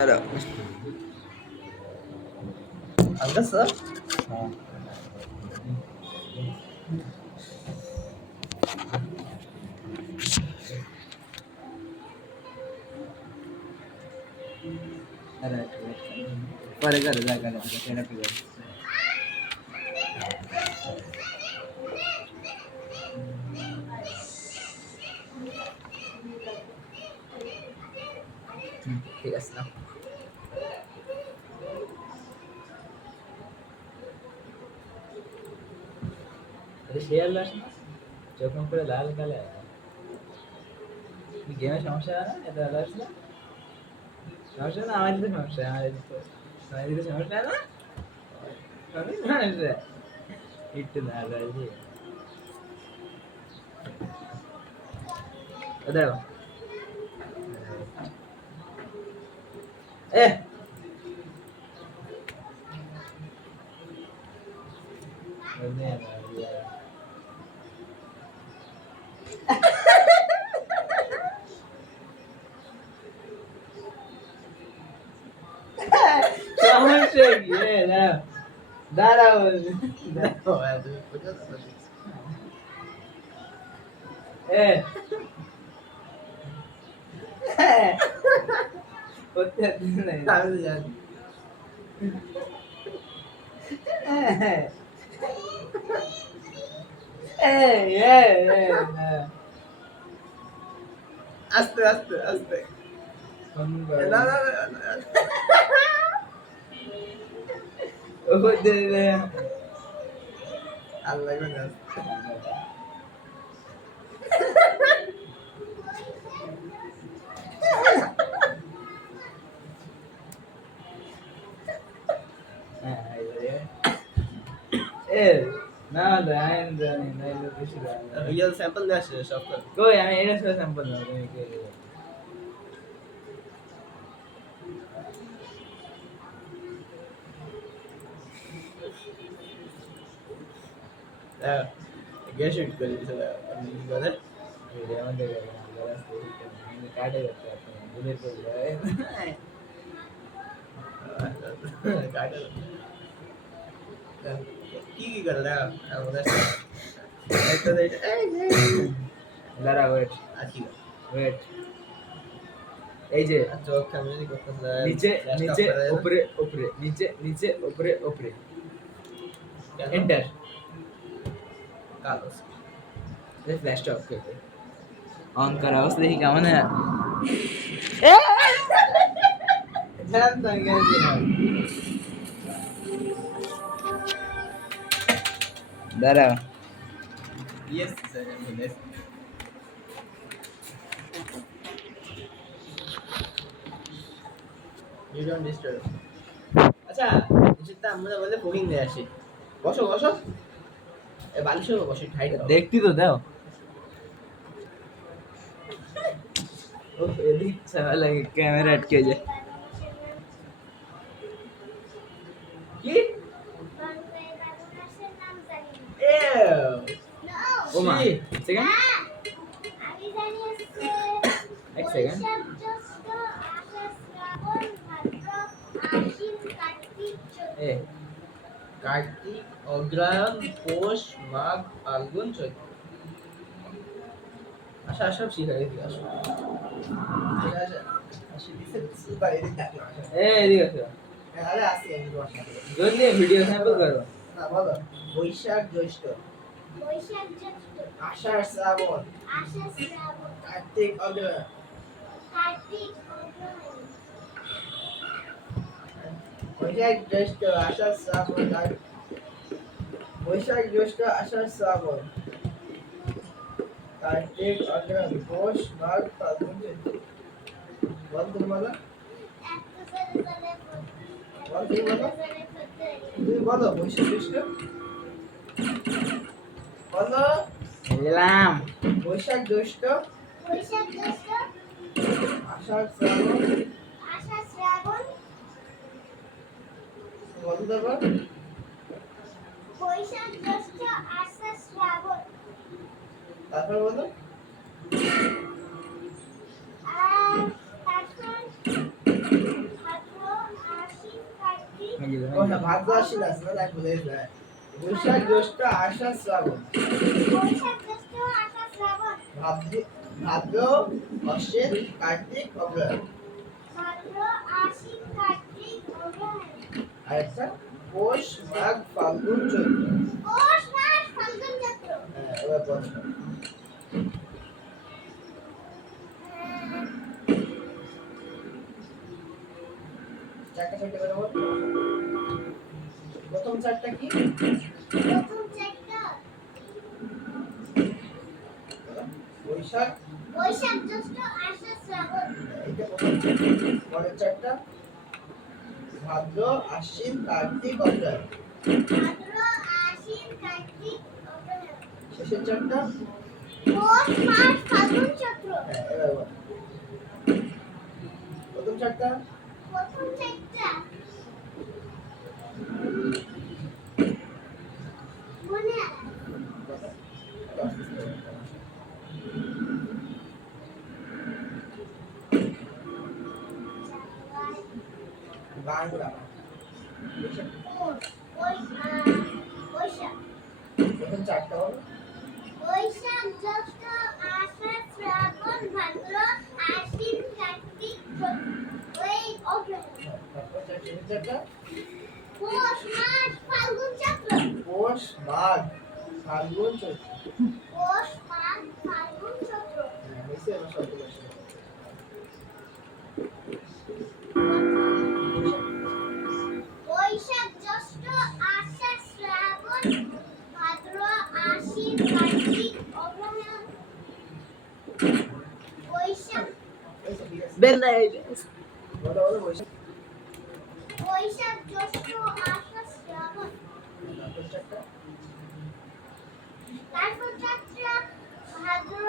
Claro. ¿Alcanza? No. Para कर जाएगा ना तेरा पिलो ঠিক আছে না अरे शेयर लाश ना चौकों पर लाल काला है गेम में समस्या है ना ये तो लाश ना समस्या ना हमारी तो समस्या है हमारी तो समस्या है ना हमारी समस्या इतना लाश है बताओ ए नहीं यार समस्या ये ना दाराओ ए होते नहीं আস্তে আস্তে আস্তে না না না আল্লাহ গো না না জানি জানি না এলো বেশি জানি রিয়েল স্যাম্পল দিয়ে আসছে সব করে কই আমি এটা সব স্যাম্পল না তুমি কে গ্যাস শুট করে দিয়েছিল আপনি কি বলেন ভিডিও আমাদের কাটে যাচ্ছে আপনি ডিলিট করে দেয় কি কি করলে আমাদের দাঁড়া ওয়েট আছি ওয়েট এই যে চোখ কামিয়ে করতেছে নিচে নিচে উপরে উপরে নিচে নিচে উপরে উপরে এন্টার কালো ये फ्लैश ऑफ कर दे ऑन करा उस देखी केमन है ध्यान देंगे Dara yes sir yes You don't disturb. আচ্ছা যেটা আমরা বলে বুকিং নিয়ে আসি বসো বসো এ বালিশে বসে ঠাই দাও देखती तो दाओ एडिट साला लगे कैमरा अटके जाए কি এ ओमा शी। सेकंड एक सेकंड ए কার্তিক অগ্রহায়ণ পৌষ মাঘ ফাল্গুন চৈত্র আশা সব শিখাই দিই আসো ए एदिকে আসো আরে আসি আমি বসা জলদি ভিডিও স্যাম্পল করো না বলো বৈশাখ জ্যৈষ্ঠ আষাঢ় শ্রাবণ কার্তিক অগ্রহায়ণ বৈশাখ জ্যৈষ্ঠ আষাঢ় শ্রাবণ বৈশাখ জ্যৈষ্ঠ আষাঢ় শ্রাবণ কার্তিক অগ্রহায়ণ পৌষ মাঘ ফাল্গুন চৈত্র বল তুমি বলো বল তুমি বলো তুমি বলো বৈশাখ জ্যৈষ্ঠ বলো এলাম বৈশাখ জ্যৈষ্ঠ আষাঢ় শ্রাবণ বলো তারপর তারপর বলো নাকি ও হ্যাঁ, ভাদ্র আশ্বিন আছে না, দেখ বলে যায়। বৈশাখ জ্যৈষ্ঠ আষাঢ় শ্রাবণ। ভাদ্র আশ্বিন কার্তিক অগ্রহায়ণ। আরেকটা পৌষ মাঘ ফাল্গুন চৈত্র। হ্যাঁ, এবার বল। চারটা চারটে করে বল। প্রথম চারটা কি? বৈশাখ জ্যৈষ্ঠ আষাঢ় শ্রাবণ। এটা প্রথম চারটা। পরের চারটা ভাদ্র আশ্বিন কার্তিক অগ্রহায়ণ। শেষের চারটা পৌষ মাঘ ফাল্গুন চৈত্র। হ্যাঁ, এবার বল। প্রথম চারটা প্রথম চারটা মনে আছে? বাংলা বৈশাখ প্রথম চারটা বল। বৈশাখ জ্যৈষ্ঠ আষাঢ় শ্রাবণ ভাদ্র আশ্বিন কার্তিক ওই অগ্রহায়ণ। তারপর শেষের চারটা পৌষ মাঘ ফাল্গুন চৈত্র। পৌষ মাঘ ফাল্গুন চৈত্র। পৌষ মাঘ ফাল্গুন চৈত্র। হ্যাঁ, হয়েছে। এবার সবগুলো আসে। বৈশাখ জ্যৈষ্ঠ আষাঢ় শ্রাবণ ভাদ্র আশ্বিন কার্তিক অগ্রহায়ণ। বৈশাখ হয়েছে, ঠিক আছে। বের নাই বলো বলো বৈশাখ। বৈশাখ জ্যৈষ্ঠ আষাঢ় শ্রাবণ। তারপর চারটা তারপর চারটা ভাদ্র